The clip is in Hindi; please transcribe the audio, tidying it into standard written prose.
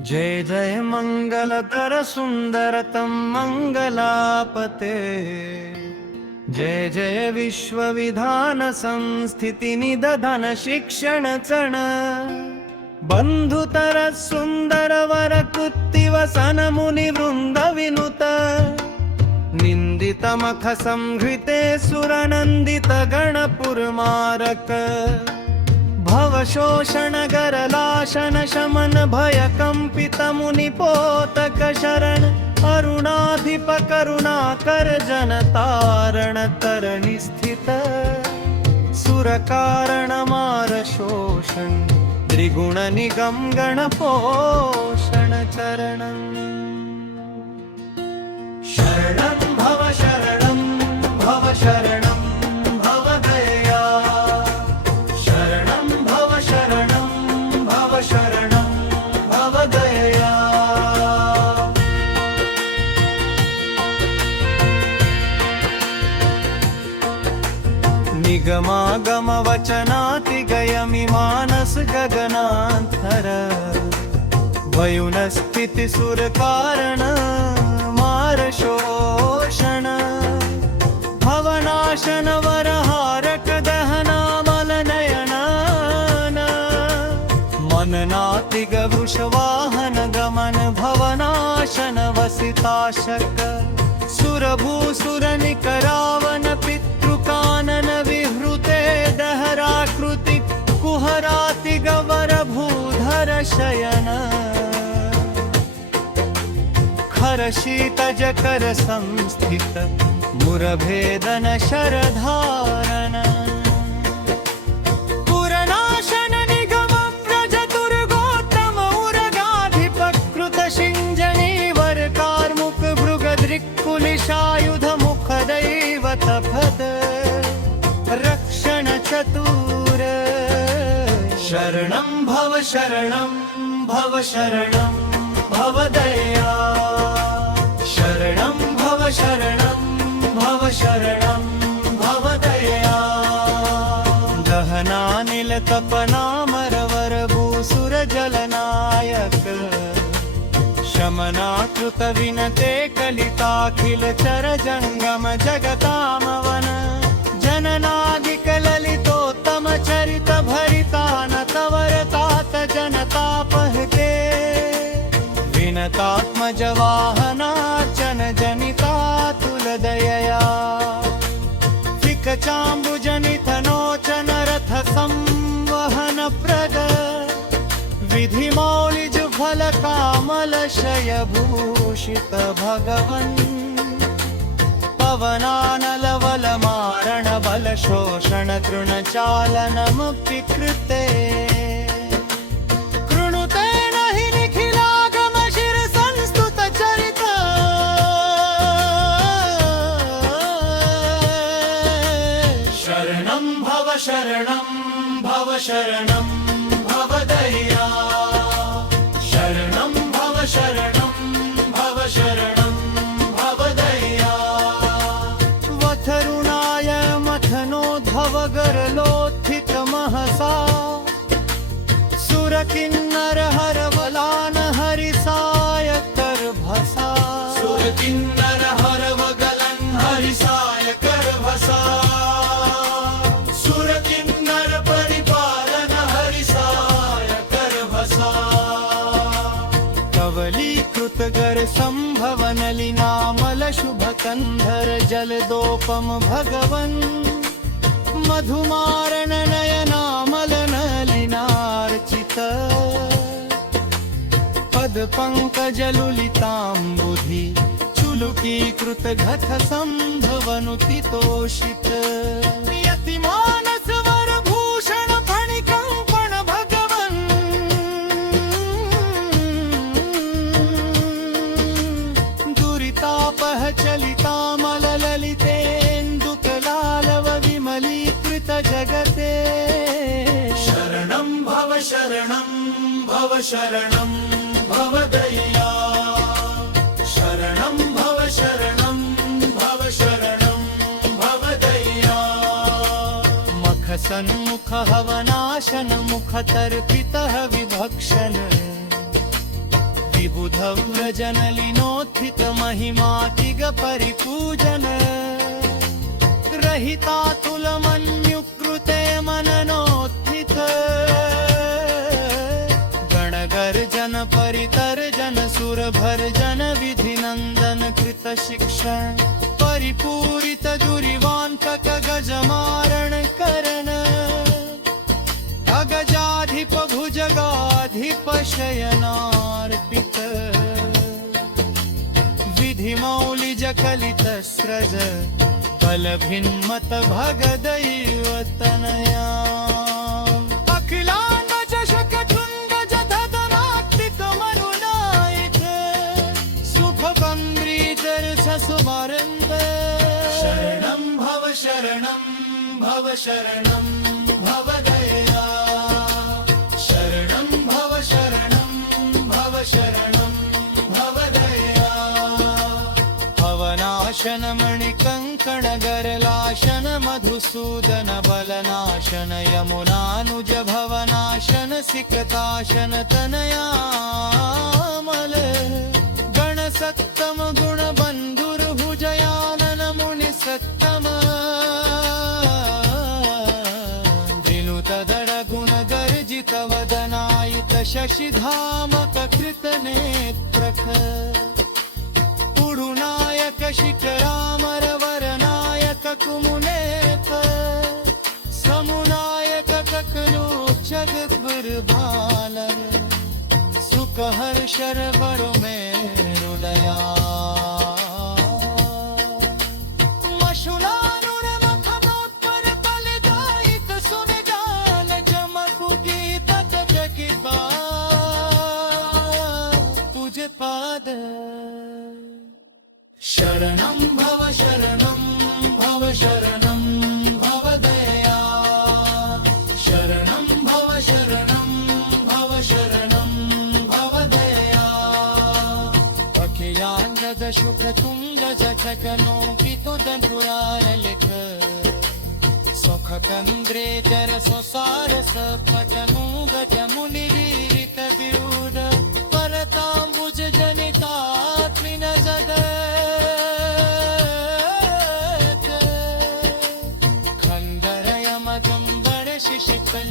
जय जय मंगलकर सुंदरतम मंगलापते। जय जय विश्वविधान संस्थिति निदधन शिक्षण चण। बंधुतर सुंदर वर कृत्तिवसन मुनि वृंद विनुत। निंदित मख संहृते सुरनंदित गणपुरमारक। भवशोषण गरलाशन शमन भय कंपित मुनिपोतक शरण। अरुणाधिप करुणाकर जनतारण तरणी स्थित। सुरकारण मार शोषण त्रिगुण निगम गण पोषण चरणं। शरणं भव शरणं भव शरणं भव दया। शरणं भव शरणं भव शरणं भव दया। निगमागम वचनाति गयमि मानस गगनांतर। वयुन स्थिति सुर कारण मार शोषण। भवनाशन वरहारक दहनामल नयनन। मननातिग वृषवाहन गमन भवनाशन वसिताशक। सुरभूसुर निकरावन पितृकानन विहृते दहराकृति। कुहराति गवर भूधर शयन। खर शीतज कर संस्थित मुरभेदन शरधारन। पुरनाशन निगम व्रज दुर्गोत्तम उरगाधिपकृत शिंजनी वर कार्मुक भृग दृक्कुलिशायुध मुख दैवत पद। रक्षण चतुर शरणं भव शरणं भव शरणं भव दया। शरणं भव शरणं भव शरणं भव दया। दहनानिल तपनामरवर भूसुर जलनायक। शमनाकृत विनते कलिताखिल चर जंगम जगतामवन। जननादिक ललितोत्तम चरित भरितान तवर तात जनतापहते। विनतात्मज वाहनार्चन जनितातुल दयया। फिक चाम्बुजनित नोचन रथ संवहन प्रद। विधि मौलिज फल कामल शय भूषित भगवन्। पवनानल वल मारण बल शोषण तृण चालनमपि कृते। कृणुते नहि निखिलागम शिर संस्तुत चरित। शरणं भव शरणं भव शरणं भव दया। शरणं भव शरणं भव शरणं भव दया। वथरुणाय मथनोद्धव गरलोत्थित महसा। सुर किन्नर हरवलान हरिसाय कर भसा। सुर किन्नर हरवगलन हरिसाय कर भसा। सुर किन्नर परिपालन हरिसाय कर भसा। कवलीकृत गर संभवन लीनामल शुभ कंधर जलदोपम भगवन्। मधुमारण नयनामल नलिनार्चित। पद पंकज लुलिताम्बुधि चुलुकीकृत घट संभवनुतितोषित। यति मानस वर भूषण फणिकंपण भगवन्। दुरितापह चलितामल ललितेन्दुकलालव विमलीकृत जगते। शरणं भव शरणं भव शरणं भव दया। शरणं भव शरणं भव शरणं भव दया। मख सन्मुख हवनाशन मुख तर्पितः विभक्षण। प्रभुधव्रजनलिनोत्थित महिमातिग परिपूजन रहितातुलमन्युकृते मननोत्थित गणगर्जन परितर्जन सुरभर्जन विधिनन्दन कृत शिक्षण परिपूरित दुरिवान्तक गजमारण करण अगजाधिप भुजगाधिप शयनार्पित विधिमौलिज कलित स्रज बलभिन्मत भगदैवतनया अखिलाण्ड शकटुण्ड जधदनाक्तिक मरुनायक सुखकम्ब्रीधर ससुमरन्द शरणं भव शरणं भव शरणं भव दया शरणं भव शरणं भव शरणं भव दया भवनाशन मणिकङ्कण गरलाशन मधुसूदन बलनाशन यमुनानुज भवनाशन सिकताशन तनयामल गणसत्तम गुणबन्धुर्भुजयानन मुनिसत्तम गुणगर्जित वदनायुत शशिधामक कृत नेत्रख पुरुनायक शिखरामर वरनायक कुमुनेत समुनायक ककलोक जगद्गुरुबालर सुखहर्षर बरु मेरुलया पाद शरणं भव शरणं भव शरणं भव दया शरणं भव शरणं भव शरणं भव दया अखिलांड शुभतुंड जठकनो पितुदंतुराललिख सुख कंद्रेतर सुसार सपटनु गजमुनिरीरित विरुद परतांबुज जनितात्मिन जगत खंडरय मदंबर शिशिकल